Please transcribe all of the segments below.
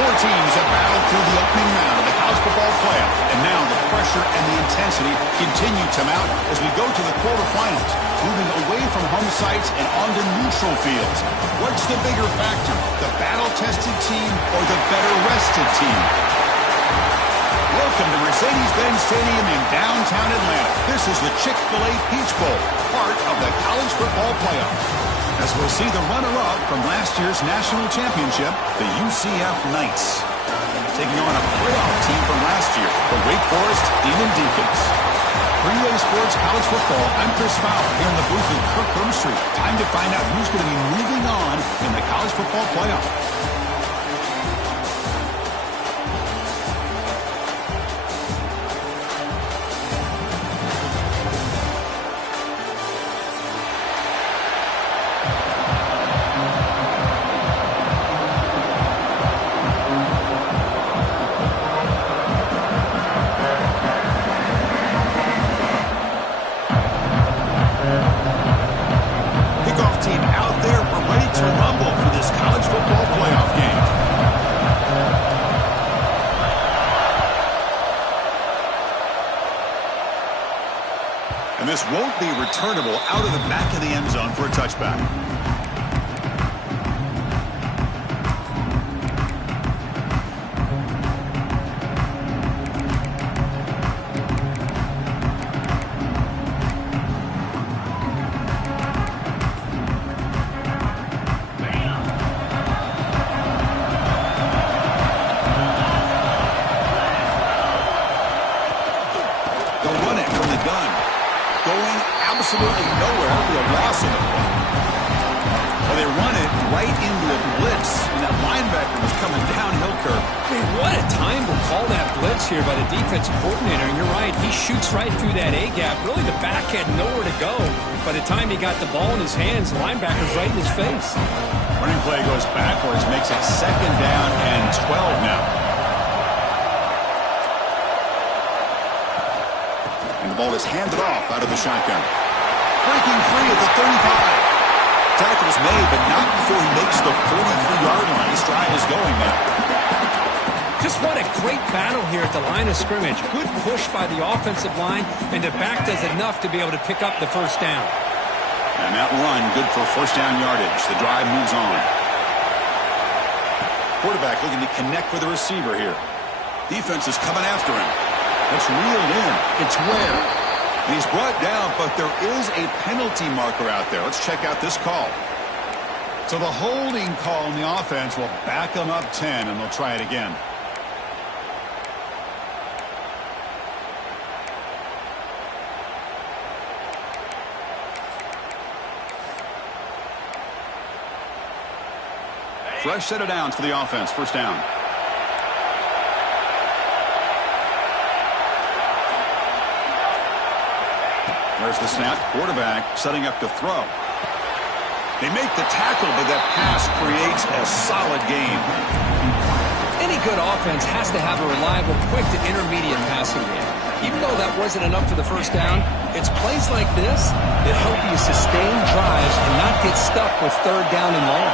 Four teams have battled through the opening round of the college football playoff, and now the pressure and the intensity continue to mount as we go to the quarterfinals, moving away from home sites and onto neutral fields. What's the bigger factor, the battle-tested team or the better-rested team? Welcome to Mercedes-Benz Stadium in downtown Atlanta. This is the Chick-fil-A Peach Bowl, part of the college football playoff. As we'll see the runner-up from last year's national championship, the UCF Knights, taking on a playoff team from last year, the Wake Forest Demon Deacons. For EA Sports College Football, I'm Chris Fowler here in the booth with Kirk Broomstreet. Time to find out who's going to be moving on in the college football playoff. And this won't be returnable out of the back of the end zone for a touchback. They'll run it from the gun. Going absolutely nowhere for a loss of it. Well, they run it right into a blitz, and that linebacker was coming downhill, Kirk. Man, what a time to call that blitz here by the defensive coordinator. And you're right, he shoots right through that A-gap. Really, the back had nowhere to go. By the time he got the ball in his hands, the linebacker's right in his face. Running play goes backwards, makes it 2nd down and 12 now. And the ball is handed off out of the shotgun. Breaking free at the 35. Tackle's made, but not before he makes the 43-yard line. His drive is going now. Just what a great battle here at the line of scrimmage. Good push by the offensive line, and the back does enough to be able to pick up the first down. And that run, good for first down yardage. The drive moves on. Quarterback looking to connect with the receiver here. Defense is coming after him. It's reeled in. It's Ware. And he's brought down, but there is a penalty marker out there. Let's check out this call. So the holding call on the offense will back them up 10, and they'll try it again. Fresh set of downs for the offense. First down. There's the snap. Quarterback setting up to throw. They make the tackle, but that pass creates a solid game. Any good offense has to have a reliable, quick to intermediate passing game. Even though that wasn't enough for the first down, it's plays like this that help you sustain drives and not get stuck with third down and long.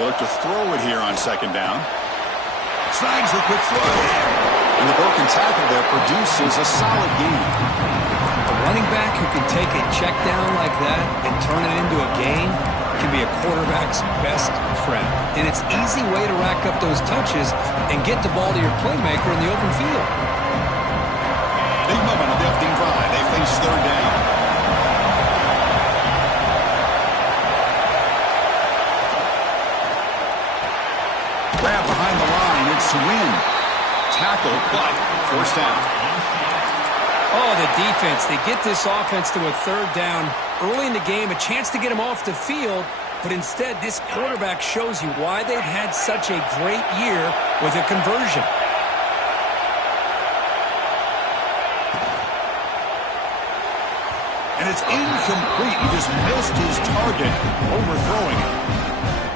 They look to throw it here on second down. Snags the quick throw. And the broken tackle there produces a solid gain. A running back who can take a check down like that and turn it into a gain can be a quarterback's best friend. And it's an easy way to rack up those touches and get the ball to your playmaker in the open field. Big moment on the opening drive. They face third down. Grab behind the line. It's Wynn. Tackle, but first down. Oh, the defense. They get this offense to a third down early in the game, a chance to get him off the field, but instead this quarterback shows you why they've had such a great year with a conversion. And it's incomplete. He just missed his target, overthrowing it.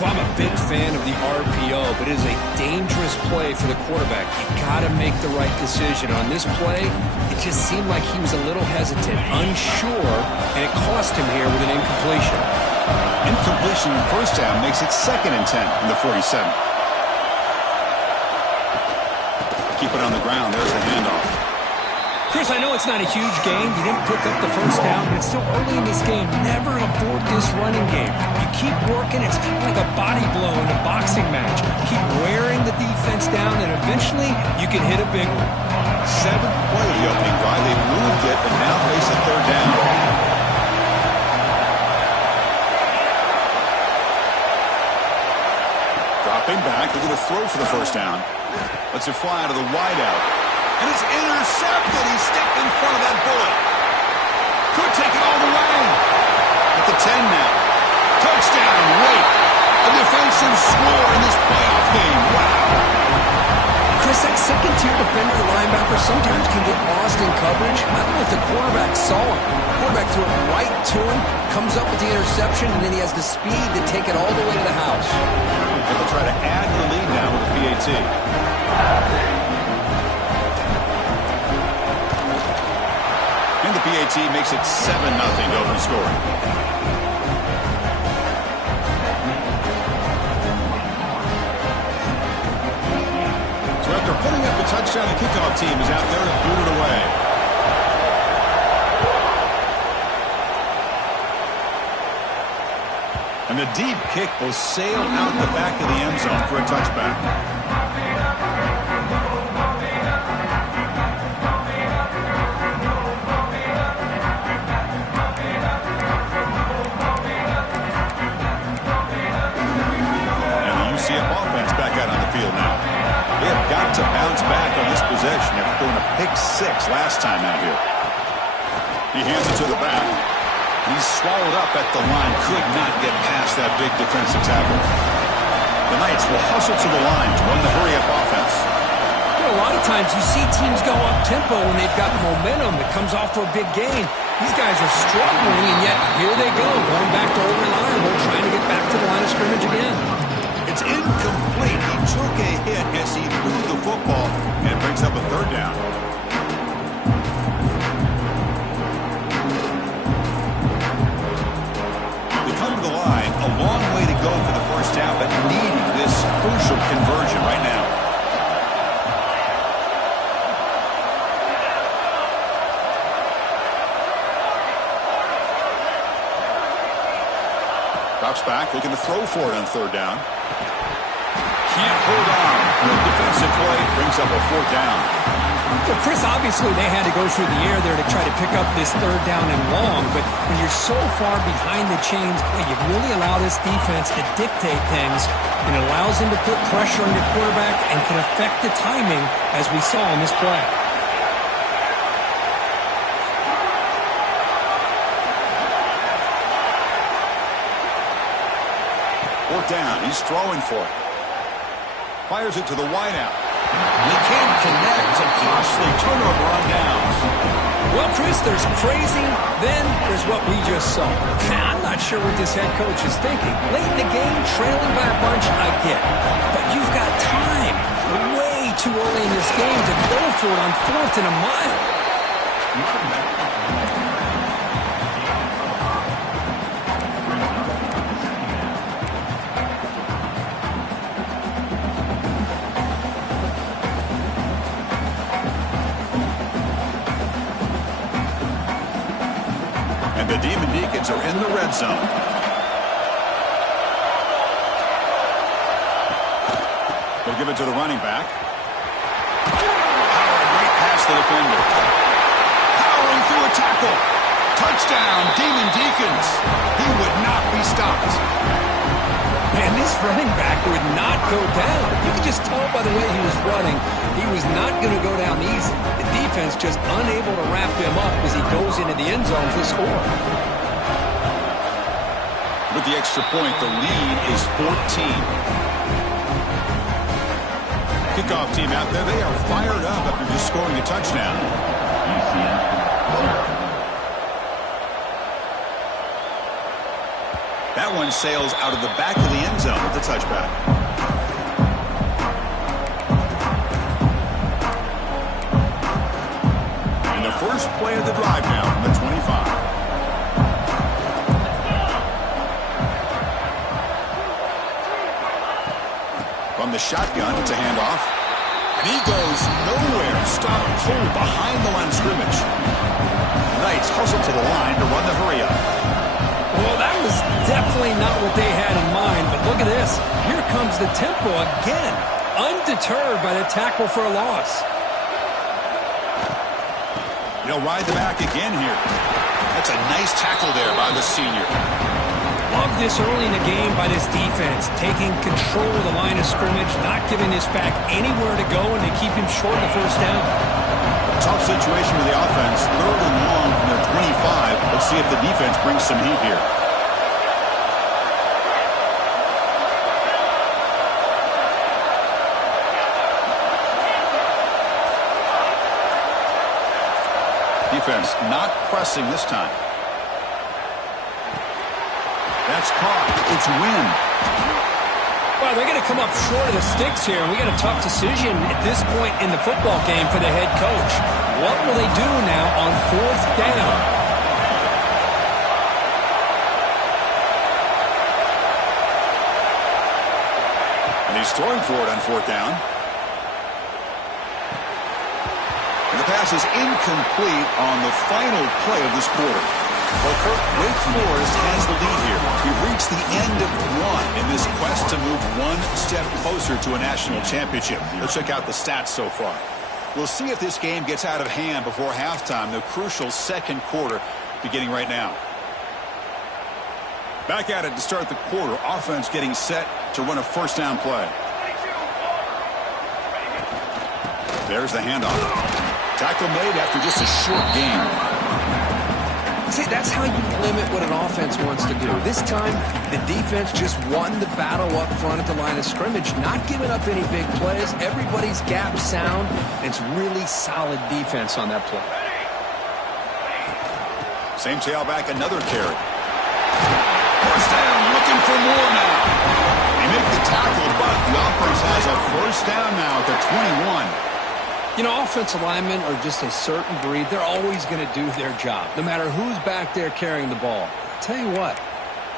Well, I'm a big fan of the RPO, but it is a dangerous play for the quarterback. You got to make the right decision. On this play, it just seemed like he was a little hesitant, unsure, and it cost him here with an incompletion. Incompletion in first down makes it 2nd and 10 in the 47. Keep it on the ground. There's the handoff. Chris, I know it's not a huge game. You didn't pick up the first down, but it's still early in this game. Never abort this running game. You keep working. It's kind of like a body blow in a boxing match. Keep wearing the defense down, and eventually you can hit a big one. 7th play of the opening drive. They moved it and now face a third down. Dropping back. They're going to throw for the first down. Lets it fly out of the wideout. And it's intercepted. He stepped in front of that bullet. Could take it all the way. At the 10 now. Touchdown. Wait. A defensive score in this playoff game. Wow. Chris, that second-tier defender linebacker sometimes can get lost in coverage. I don't know if the quarterback saw him. The quarterback threw it right to him, comes up with the interception, and then he has the speed to take it all the way to the house. And they'll try to add the lead now with the PAT. And the PAT makes it 7-0 to open scoring. So after putting up a touchdown, the kickoff team is out there to boot it away. And the deep kick will sail out the back of the end zone for a touchback. UCF offense back out on the field now. They have got to bounce back on this possession after throwing a pick 6 last time out here. He hands it to the back. He's swallowed up at the line. Could not get past that big defensive tackle. The Knights will hustle to the line to run the hurry-up offense. You know, a lot of times you see teams go up-tempo when they've got momentum that comes off for a big gain. These guys are struggling, and yet here they go, going back to old reliable, trying to get back to the line of scrimmage again. It's incomplete. He took a hit as he threw the football, and it brings up a third down. They come to the line, a long way to go for the first down, but needing this crucial conversion right now. Drops back, looking to throw for it on third down. Can't hold on. The defensive play brings up a fourth down. Well, Chris, obviously they had to go through the air there to try to pick up this third down and long, but when you're so far behind the chains, you really allow this defense to dictate things, and it allows them to put pressure on your quarterback and can affect the timing, as we saw in this play. Fourth down, he's throwing for it. Fires it to the wideout. They can't connect. A costly turnover on downs. Well, Chris, there's crazy, then there's what we just saw. I'm not sure what this head coach is thinking. Late in the game, trailing by a bunch, I get. But you've got time, way too early in this game to go for it on 4th and a mile. And the Demon Deacons are in the red zone. They'll give it to the running back. Powering right past the defender. Powering through a tackle. Touchdown, Demon Deacons. He would not be stopped. Man, this running back would not go down. You could just tell by the way he was running, he was not going to go down easy. The defense just unable to wrap him up as he goes into the end zone for the score. With the extra point, the lead is 14. Kickoff team out there, they are fired up after just scoring a touchdown. That one sails out of the back of the end zone with the touchback. And the first play of the drive now from the 25. From the shotgun, it's a handoff. And he goes nowhere. Stopped cold behind the line of scrimmage. Knights hustle to the line to run the hurry up. Well, that was definitely not what they had in mind, but look at this. Here comes the tempo again, undeterred by the tackle for a loss. He'll ride the back again here. That's a nice tackle there by the senior. Love this early in the game by this defense, taking control of the line of scrimmage, not giving this back anywhere to go, and they keep him short of the first down. Tough situation for the offense. 3rd and long from their 25. Let's see if the defense brings some heat here. Defense not pressing this time. That's caught. It's Wynn. Well, they're going to come up short of the sticks here, and we got a tough decision at this point in the football game for the head coach. What will they do now on 4th down? And he's throwing for it on 4th down. And the pass is incomplete on the final play of this quarter. Well, Kirk, Wake Forest has the lead here. We've reached the end of one in this quest to move one step closer to a national championship. Let's check out the stats so far. We'll see if this game gets out of hand before halftime, the crucial second quarter beginning right now. Back at it to start the quarter. Offense getting set to run a first down play. There's the handoff. Tackle made after just a short game. See, that's how you limit what an offense wants to do. This time, the defense just won the battle up front at the line of scrimmage, not giving up any big plays. Everybody's gap sound. It's really solid defense on that play. Same tailback, another carry. First down, looking for more now. They make the tackle, but the offense has a first down now at the 21. You know, offensive linemen are just a certain breed. They're always going to do their job, no matter who's back there carrying the ball. I'll tell you what,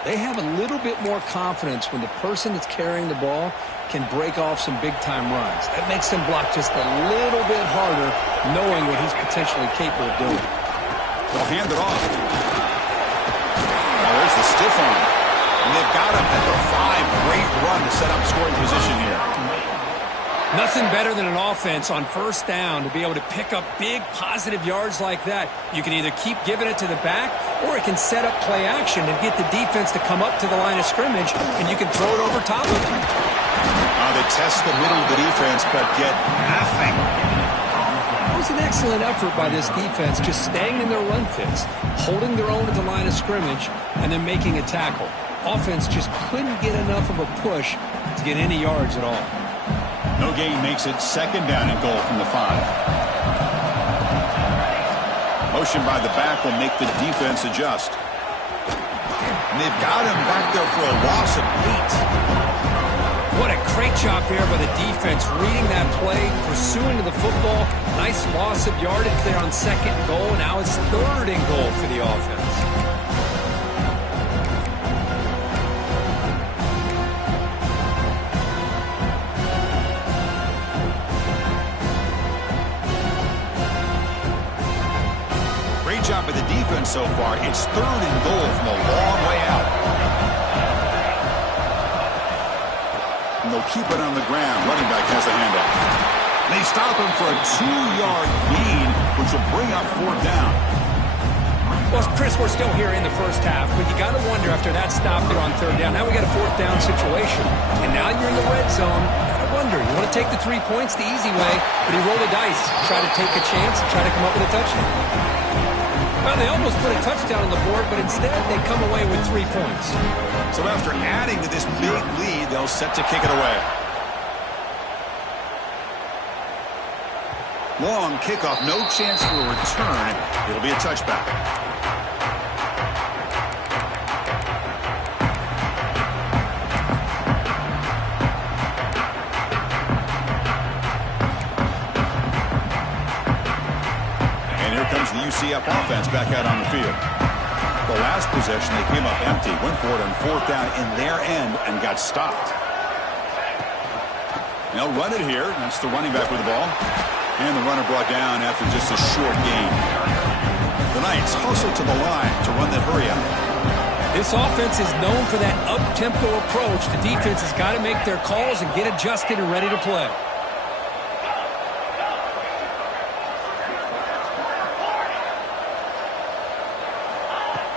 they have a little bit more confidence when the person that's carrying the ball can break off some big-time runs. That makes them block just a little bit harder, knowing what he's potentially capable of doing. They'll hand it off. Now there's the stiff arm. And they've got him at the 5. Great run to set up scoring position here. Nothing better than an offense on first down to be able to pick up big positive yards like that. You can either keep giving it to the back, or it can set up play action and get the defense to come up to the line of scrimmage, and you can throw it over top of them. They test the middle of the defense, but get nothing. It was an excellent effort by this defense, just staying in their run fits, holding their own at the line of scrimmage, and then making a tackle. Offense just couldn't get enough of a push to get any yards at all. No gain makes it second down and goal from the 5. Motion by the back will make the defense adjust. And they've got him back there for a loss of 8. What a great job there by the defense, reading that play, pursuing to the football. Nice loss of yardage there on second and goal. Now it's third and goal for the offense. Great job by the defense so far. It's third and goal from a long way out. And they'll keep it on the ground. Running back has the handoff. And they stop him for a 2-yard gain, which will bring up 4th down. Well, Chris, we're still here in the first half, but you got to wonder after that stop there on 3rd down. Now we got a 4th down situation, and now you're in the red zone. I wonder, you want to take the 3 points the easy way, but he rolled the dice, try to take a chance, and try to come up with a touchdown. Well, they almost put a touchdown on the board, but instead they come away with 3 points. So after adding to this big lead, they'll set to kick it away. Long kickoff, no chance for a return. It'll be a touchback. And here comes the UCF offense back out on the field. The last possession, they came up empty, went for it on 4th down in their end and got stopped. They'll run it here. That's the running back with the ball. And the runner brought down after just a short gain. The Knights hustle to the line to run that hurry out. This offense is known for that up-tempo approach. The defense has got to make their calls and get adjusted and ready to play.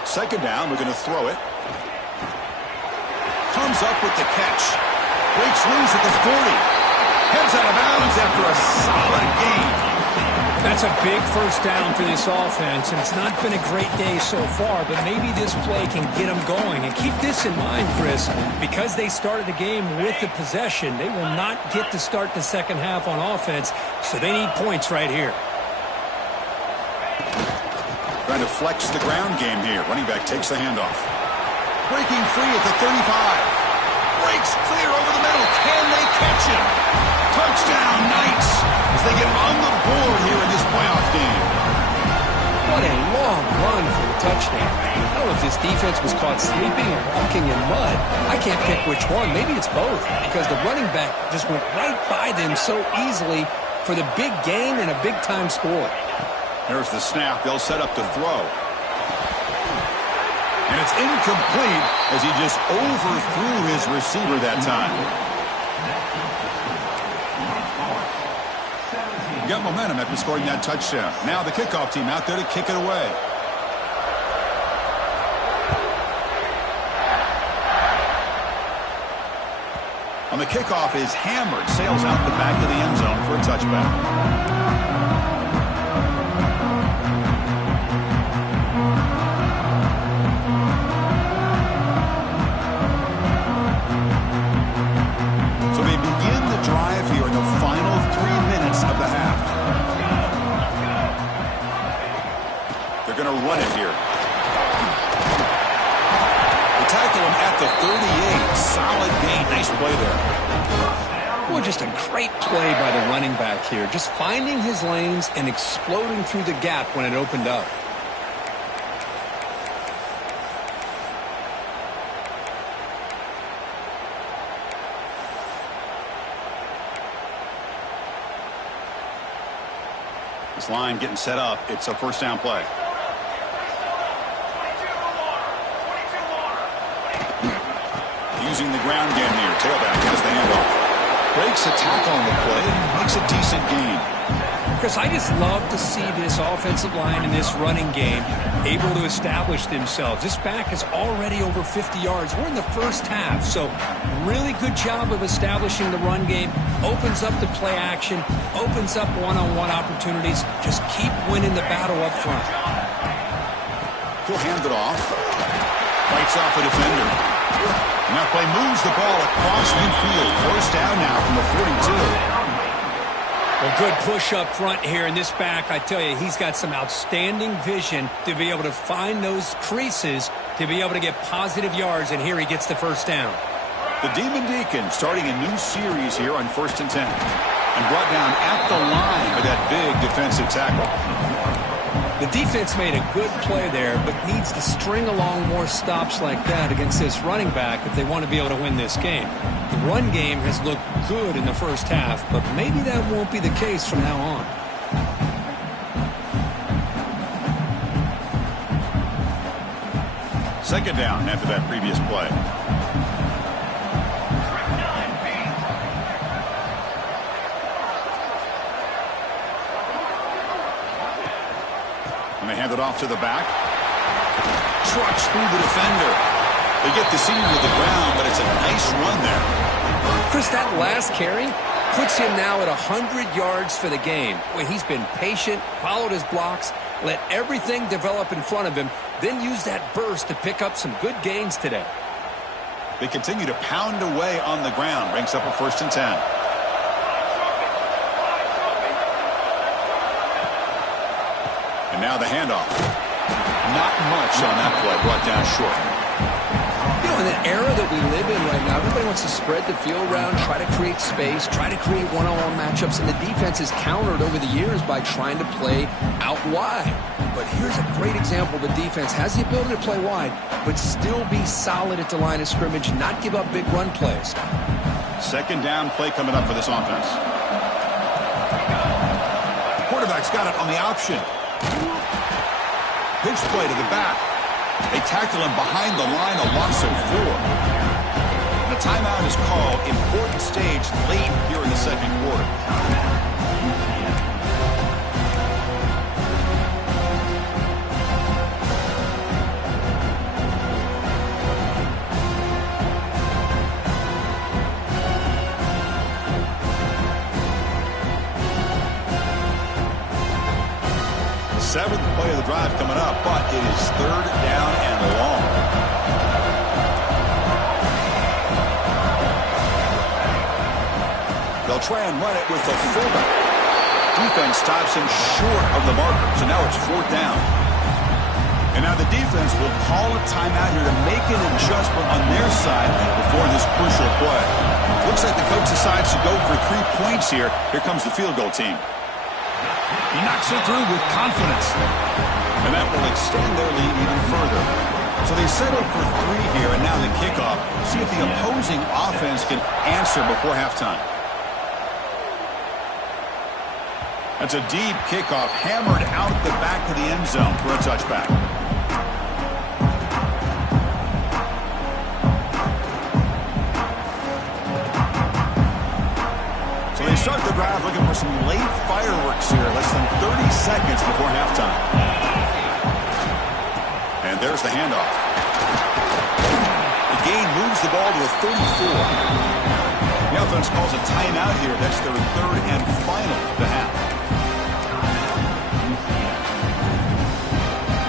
Second down, we're going to throw it. Comes up with the catch. Breaks loose at the 40. Heads out of bounds after a solid gain. That's a big first down for this offense, and it's not been a great day so far, but maybe this play can get them going. And keep this in mind, Chris, because they started the game with the possession, they will not get to start the second half on offense, so they need points right here. Trying to flex the ground game here. Running back takes the handoff. Breaking free at the 35. Breaks clear over the middle. Can they catch him? Touchdown, Knights, as they get on the board here in this playoff game. What a long run for the touchdown. I don't know if this defense was caught sleeping or walking in mud. I can't pick which one. Maybe it's both, because the running back just went right by them so easily for the big gain and a big-time score. There's the snap. They'll set up to throw. And it's incomplete as he just overthrew his receiver that time. Got momentum after scoring that touchdown. Now the kickoff team out there to kick it away. On the kickoff is hammered. Sails out the back of the end zone for a touchback. Run it here. They tackle him at the 38. Solid gain. Nice play there. Well, just a great play by the running back here. Just finding his lanes and exploding through the gap when it opened up. This line getting set up. It's a first down play. Using the ground game here. Tailback has the handoff. Breaks a tackle on the play and makes a decent gain. Chris, I just love to see this offensive line in this running game able to establish themselves. This back is already over 50 yards. We're in the first half, so really good job of establishing the run game. Opens up the play action, opens up one-on-one opportunities. Just keep winning the battle up front. He'll hand it off. Fights off a defender. And that play moves the ball across midfield. First down now from the 42. Well, good push up front here in this back. I tell you, he's got some outstanding vision to be able to find those creases to be able to get positive yards, and here he gets the first down. The Demon Deacon starting a new series here on 1st and 10. And brought down at the line with that big defensive tackle. The defense made a good play there, but needs to string along more stops like that against this running back if they want to be able to win this game. The run game has looked good in the first half, but maybe that won't be the case from now on. Second down after that previous play. And they hand it off to the back. Trucks through the defender. They get the senior to the ground, but it's a nice run there. Chris, that last carry puts him now at 100 yards for the game. Well, he's been patient, followed his blocks, let everything develop in front of him, then use that burst to pick up some good gains today. They continue to pound away on the ground. Brings up a 1st and 10. And now the handoff. Not much on that play. Brought down short. You know, in the era that we live in right now, everybody wants to spread the field around, try to create space, try to create one-on-one matchups, and the defense is countered over the years by trying to play out wide. But here's a great example. The defense has the ability to play wide, but still be solid at the line of scrimmage, not give up big run plays. Second down play coming up for this offense. Quarterback's got it on the option. Pitch play to the back. They tackle him behind the line, a loss of 4. And a timeout is called. Important stage late here in the second quarter. Seventh play of the drive coming up, but it is 3rd down and long. They'll try and run it with the fullback. Defense stops him short of the marker, so now it's 4th down. And now the defense will call a timeout here to make an adjustment on their side before this crucial play. Looks like the coach decides to go for 3 points here. Here comes the field goal team. He knocks it through with confidence. And that will extend their lead even further. So they settle for 3 here, and now the kickoff. See if the opposing offense can answer before halftime. That's a deep kickoff, hammered out the back of the end zone for a touchback. So they start the drive looking for some late fireworks here, less than 30 seconds before halftime. And there's the handoff. The gain moves the ball to a 34. The offense calls a timeout here. That's their 3rd and final of the half.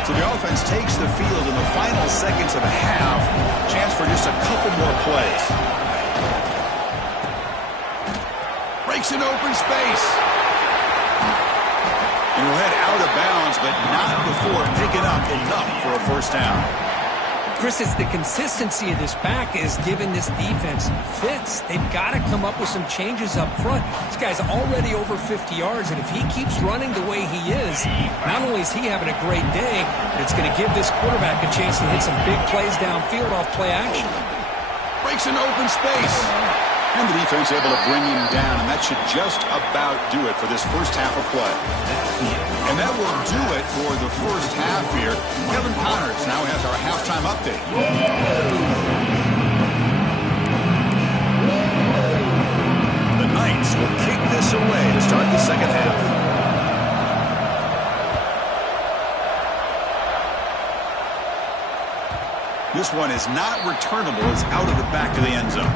So the offense takes the field in the final seconds of the half. Chance for just a couple more plays. Breaks an open space. And will head out of bounds, but not before picking up enough for a 1st down. Chris, it's the consistency of this back is giving this defense fits. They've got to come up with some changes up front. This guy's already over 50 yards, and if he keeps running the way he is, not only is he having a great day, but it's going to give this quarterback a chance to hit some big plays downfield off play action. Breaks an open space. And the defense able to bring him down, and that should just about do it for this first half of play. And that will do it for the first half here. Kevin Connors now has our halftime update. The Knights will kick this away to start the second half. This one is not returnable. It's out of the back of the end zone.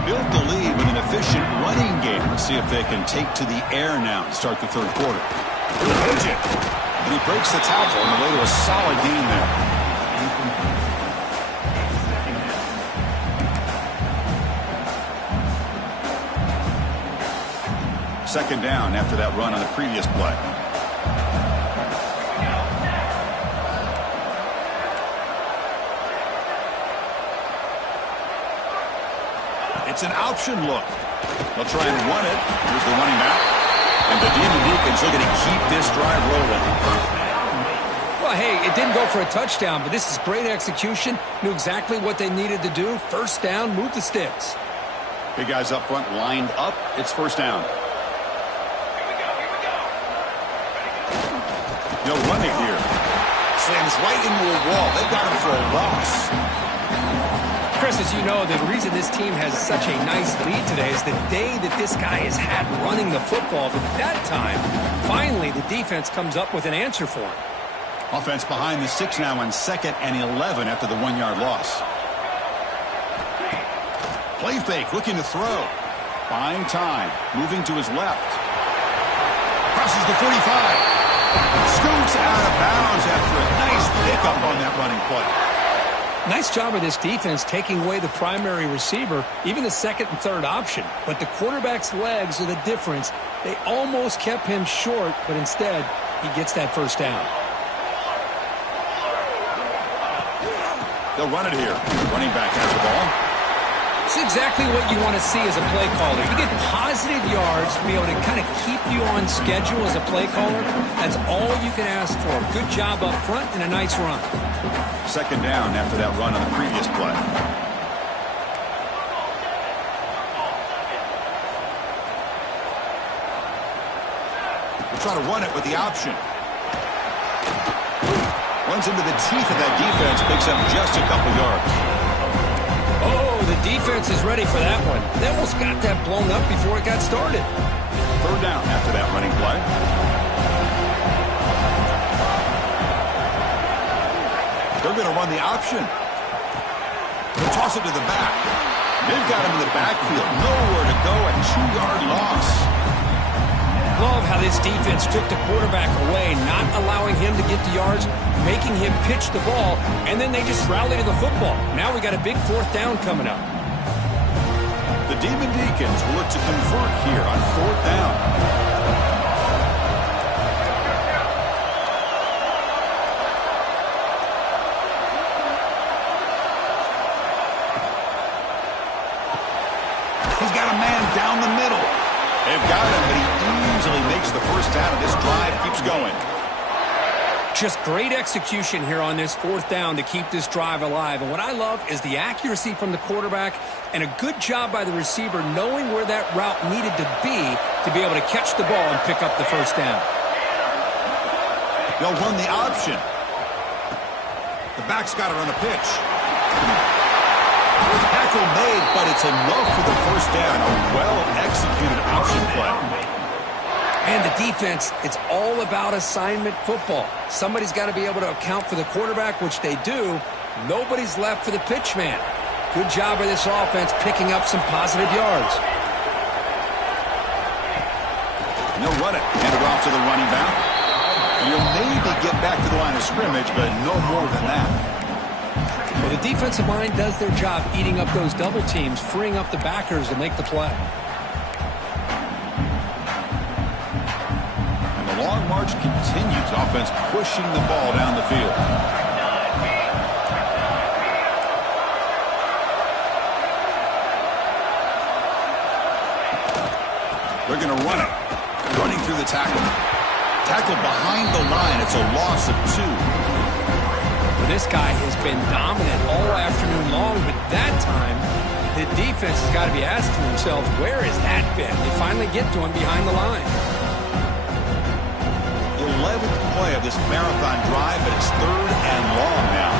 They built the lead with an efficient running game. Let's see if they can take to the air now to start the third quarter. He'll pitch it. And he breaks the tackle on the way to a solid gain there. Second down after that run on the previous play. It's an option look. They'll try and run it. Here's the running back. And the Demon Deacons looking to keep this drive rolling. Well, hey, it didn't go for a touchdown, but this is great execution. Knew exactly what they needed to do. First down, move the sticks. Big guys up front lined up. It's first down. They'll run it here. Slams right into a wall. They've got him for a loss. Chris, as you know, the reason this team has such a nice lead today is the day that this guy has had running the football. But that time, finally, the defense comes up with an answer for him. Offense behind the 6 now on 2nd and 11 after the 1-yard loss. Play fake, looking to throw. Buying time, moving to his left. Crosses the 45. Scoots out of bounds after a nice pickup on that running play. Nice job of this defense taking away the primary receiver, even the second and third option. But the quarterback's legs are the difference. They almost kept him short, but instead, he gets that first down. They'll run it here. Running back has the ball. It's exactly what you want to see as a play caller. You get positive yards to be able to kind of keep you on schedule as a play caller. That's all you can ask for. Good job up front and a nice run. Second down after that run on the previous play. We'll try to run it with the option. Runs into the teeth of that defense, picks up just a couple yards. Oh, the defense is ready for that one. They almost got that blown up before it got started. Third down after that running play. They're going to run the option. They'll toss it to the back. They've got him in the backfield. Nowhere to go, a 2-yard loss. Love how this defense took the quarterback away, not allowing him to get the yards, making him pitch the ball, and then they just rallied to the football. Now we got a big fourth down coming up. The Demon Deacons will look to convert here on fourth down. He's got a man down the middle. They've got him, but he easily makes the first down, and this drive keeps going. Just great execution here on this fourth down to keep this drive alive. And what I love is the accuracy from the quarterback and a good job by the receiver knowing where that route needed to be able to catch the ball and pick up the first down. They'll run the option. The back's got it on the pitch. Tackle made, but it's enough for the first down. A well-executed option play. And the defense, it's all about assignment football. Somebody's got to be able to account for the quarterback, which they do. Nobody's left for the pitch man. Good job of this offense picking up some positive yards. And they'll run it. Hand it off to the running back. And he'll maybe get back to the line of scrimmage, but no more than that. Well, the defensive line does their job eating up those double teams, freeing up the backers to make the play. And the long march continues. Offense pushing the ball down the field. They're going to run it. Running through the tackle. Tackle behind the line. It's a loss of 2. This guy has been dominant all afternoon long, but that time, the defense has got to be asking themselves, where has that been? They finally get to him behind the line. 11th play of this marathon drive, but it's 3rd and long now.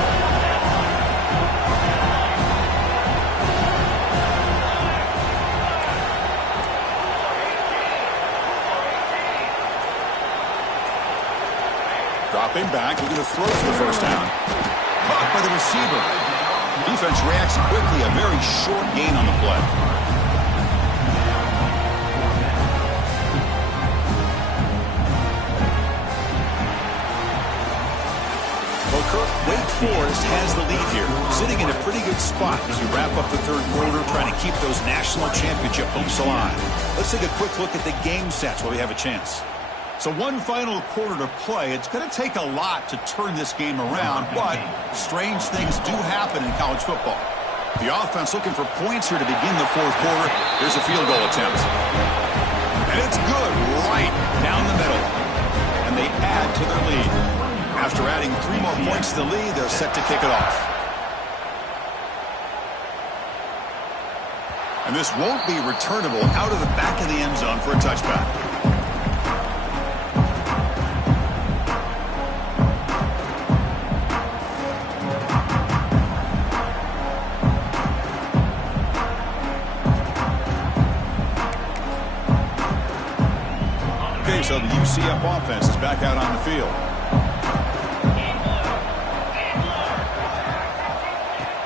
Dropping back, looking to throw for the first down. Caught by the receiver. Defense reacts quickly, a very short gain on the play. East has the lead here, sitting in a pretty good spot as we wrap up the third quarter, trying to keep those national championship hopes alive. Let's take a quick look at the game stats while we have a chance. So one final quarter to play. It's going to take a lot to turn this game around, but strange things do happen in college football. The offense looking for points here to begin the fourth quarter. Here's a field goal attempt. And it's good right down the middle. And they add to their lead. After adding 3 more points to the lead, they're set to kick it off. And this won't be returnable out of the back of the end zone for a touchback. Okay, so the UCF offense is back out on the field.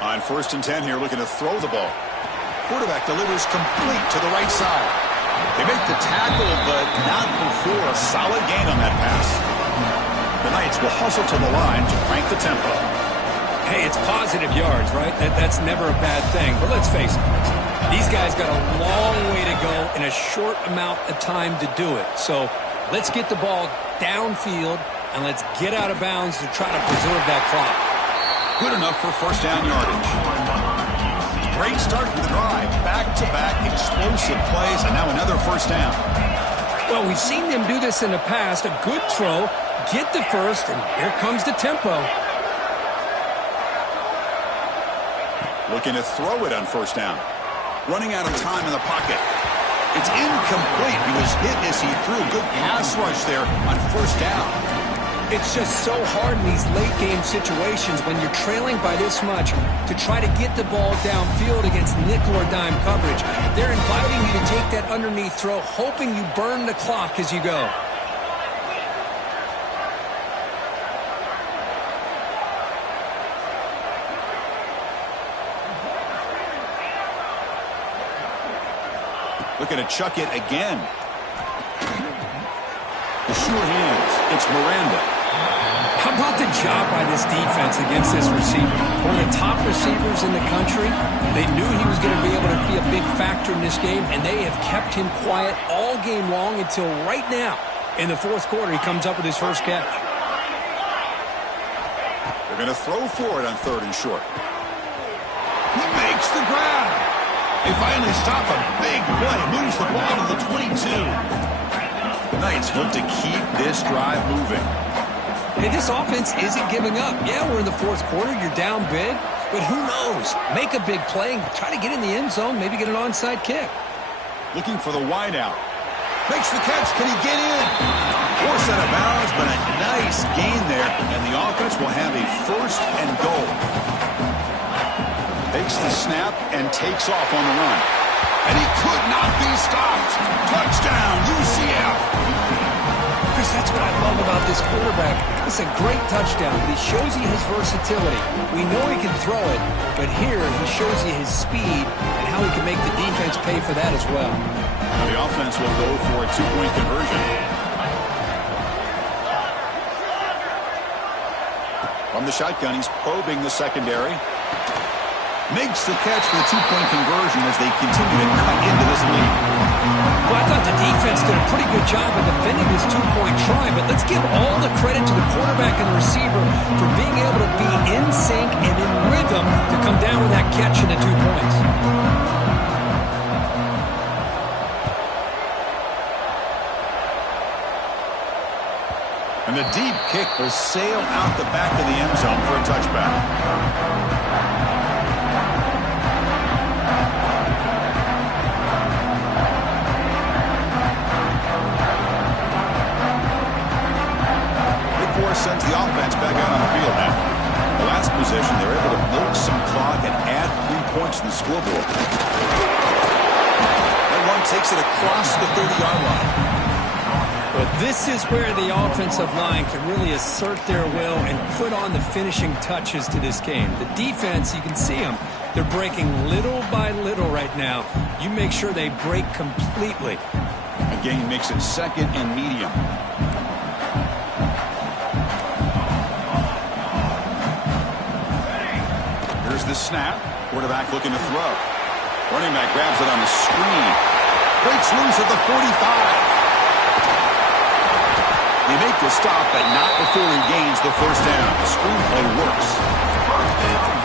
On 1st and 10 here, looking to throw the ball. Quarterback delivers complete to the right side. They make the tackle, but not before a solid gain on that pass. The Knights will hustle to the line to crank the tempo. Hey, it's positive yards, right? That's never a bad thing. But let's face it, these guys got a long way to go in a short amount of time to do it. So let's get the ball downfield, and let's get out of bounds to try to preserve that clock. Good enough for first down yardage. Great start to the drive. Back-to-back explosive plays, and now another first down. Well, we've seen them do this in the past. A good throw, get the first, and here comes the tempo. Looking to throw it on first down. Running out of time in the pocket. It's incomplete. He was hit as he threw. Good pass rush there on first down. It's just so hard in these late-game situations when you're trailing by this much to try to get the ball downfield against nickel or dime coverage. They're inviting you to take that underneath throw, hoping you burn the clock as you go. Looking to chuck it again. The sure hands. It's Miranda. How about the job by this defense against this receiver? One of the top receivers in the country. They knew he was going to be able to be a big factor in this game, and they have kept him quiet all game long until right now. In the fourth quarter, he comes up with his first catch. They're going to throw for it on 3rd and short. He makes the grab. They finally stop a big play. Moves the ball to the 22. The Knights look to keep this drive moving. Hey, this offense isn't giving up. Yeah, we're in the fourth quarter. You're down big. But who knows? Make a big play and try to get in the end zone, maybe get an onside kick. Looking for the wide out. Makes the catch. Can he get in? Forced out of bounds, but a nice gain there. And the offense will have a 1st and goal. Takes the snap and takes off on the run. And he could not be stopped. Touchdown, UCF. Chris, that's what I love about this quarterback. It's a great touchdown, but he shows you his versatility. We know he can throw it, but here he shows you his speed and how he can make the defense pay for that as well. Now the offense will go for a 2-point conversion. From the shotgun, he's probing the secondary. Makes the catch for the 2-point conversion as they continue to cut into this lead. Well, I thought the defense did a pretty good job of defending this 2-point try, but let's give all the credit to the quarterback and the receiver for being able to be in sync and in rhythm to come down with that catch and the 2 points. And the deep kick will sail out the back of the end zone for a touchback. Sends the offense back out on the field now. The last possession, they're able to milk some clock and add 3 points to the scoreboard. That one takes it across the 30-yard line. But this is where the offensive line can really assert their will and put on the finishing touches to this game. The defense, you can see them. They're breaking little by little right now. You make sure they break completely. Again, makes it 2nd and medium. Here's the snap. Quarterback looking to throw. Running back grabs it on the screen. Breaks loose at the 45. They make the stop, but not before he gains the first down. The screenplay works.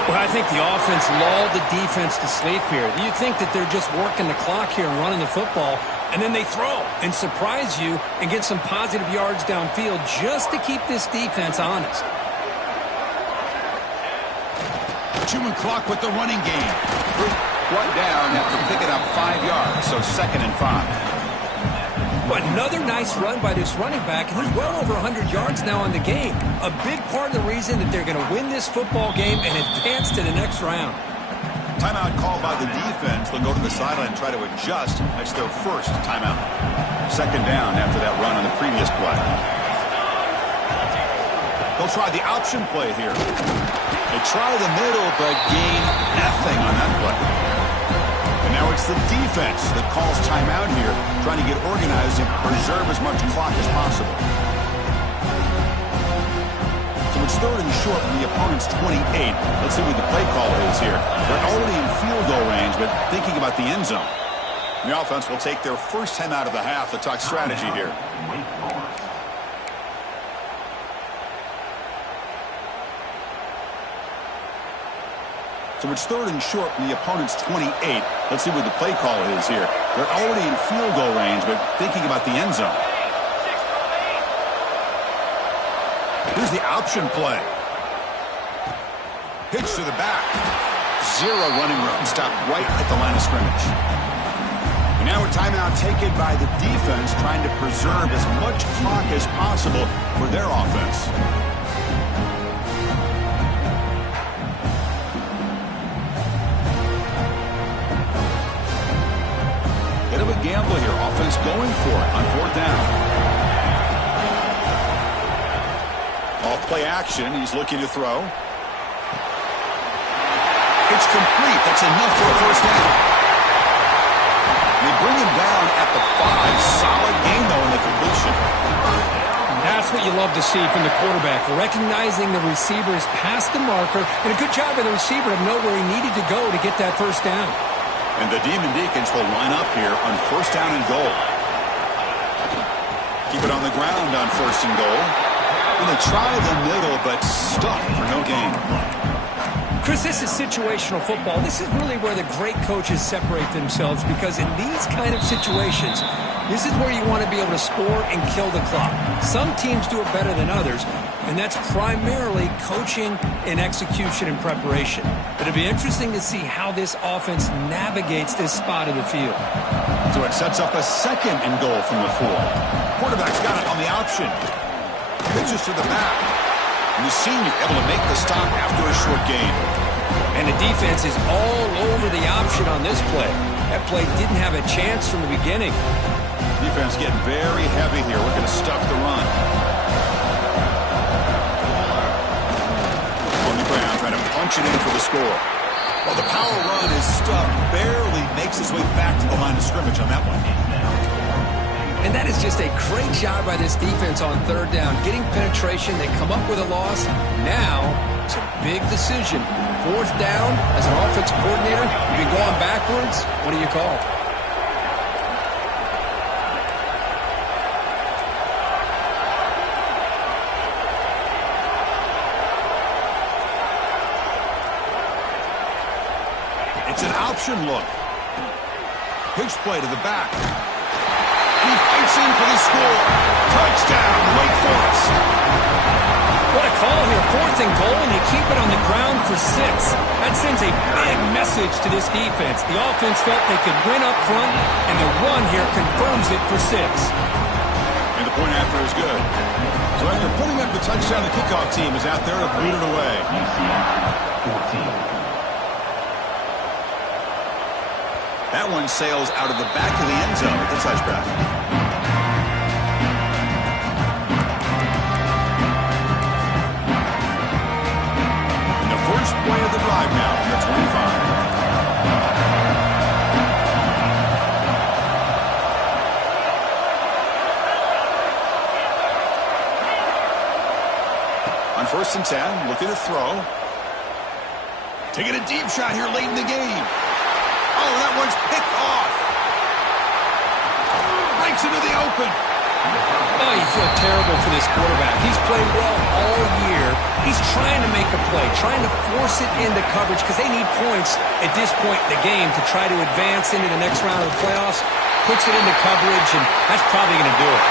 Well, I think the offense lulled the defense to sleep here. You think that they're just working the clock here and running the football, and then they throw and surprise you and get some positive yards downfield just to keep this defense honest. Chewing clock with the running game. Right down after picking up 5 yards, so 2nd and 5. But another nice run by this running back. He's well over 100 yards now in the game. A big part of the reason that they're going to win this football game and advance to the next round. Timeout called by the defense. They'll go to the sideline and try to adjust. That's their first timeout. 2nd down after that run on the previous play. They'll try the option play here. They try the middle, but gain nothing on that play. And now it's the defense that calls timeout here, trying to get organized and preserve as much clock as possible. So it's 3rd and short from the opponent's 28. Let's see what the play call is here. They're already in field goal range, but thinking about the end zone. The offense will take their first time out of the half to talk strategy here. So it's 3rd and short from the opponent's 28. Let's see what the play call is here. They're already in field goal range, but thinking about the end zone. Here's the option play. Pitch to the back. 0 running room. Stopped right at the line of scrimmage. And now a timeout taken by the defense, trying to preserve as much clock as possible for their offense. Bit of a gamble here. Offense going for it on 4th down. Off play action. He's looking to throw. It's complete. That's enough for a first down. They bring him down at the 5. Solid gain, though, in the completion. That's what you love to see from the quarterback, recognizing the receiver's past the marker, and a good job by the receiver to know where he needed to go to get that first down. And the Demon Deacons will line up here on 1st down and goal. Keep it on the ground on 1st and goal. And they try the middle, but stuck for no gain. Chris, this is situational football. This is really where the great coaches separate themselves, because in these kind of situations, this is where you want to be able to score and kill the clock. Some teams do it better than others, and that's primarily coaching and execution and preparation. But it'll be interesting to see how this offense navigates this spot of the field. So it sets up a 2nd and goal from the 4. Quarterback's got it on the option. Pitches to the back. And the senior able to make the stop after a short gain. And the defense is all over the option on this play. That play didn't have a chance from the beginning. Defense getting very heavy here. We're going to stuff the run. On the ground, trying to punch it in for the score. Well, the power run is stuffed. Barely makes his way back to the line of scrimmage on that one. And that is just a great job by this defense on 3rd down. Getting penetration, they come up with a loss. Now, it's a big decision. 4th down, as an offensive coordinator, you've been going backwards. What do you call? It's an option look. Pitch play to the back. He fights in for the score. Touchdown, Wake Forest. What a call here. 4th and goal, and they keep it on the ground for 6. That sends a big message to this defense. The offense felt they could win up front, and the run here confirms it for 6. And the point after is good. So after putting up the touchdown, the kickoff team is out there to boot it away. UCF 14. That one sails out of the back of the end zone with the touchback. The first play of the drive now from the 25. On 1st and 10, looking to throw. Taking a deep shot here late in the game. Oh, that one's picked off. Breaks into the open. Oh, you feel terrible for this quarterback. He's played well all year. He's trying to make a play, trying to force it into coverage because they need points at this point in the game to try to advance into the next round of the playoffs. Puts it into coverage, and that's probably going to do it.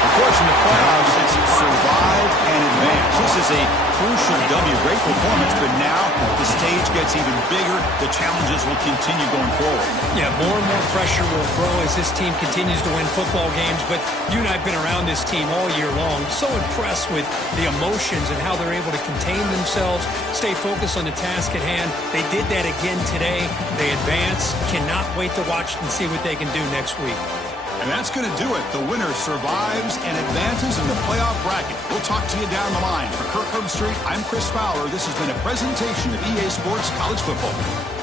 Of course, in the playoffs, it's survive and advance. This is a crucial W. Great performance, but now the stage gets even bigger. The challenges will continue going forward. Yeah, more and more pressure will grow as this team continues to win football games. But you and I have been around this team all year long. So impressed with the emotions and how they're able to contain themselves, stay focused on the task at hand. They did that again today. They advance. Cannot wait to watch and see what they can do next week. And that's going to do it. The winner survives and advances in the playoff bracket. We'll talk to you down the line. For Kirk Herbstreit, I'm Chris Fowler. This has been a presentation of EA Sports College Football.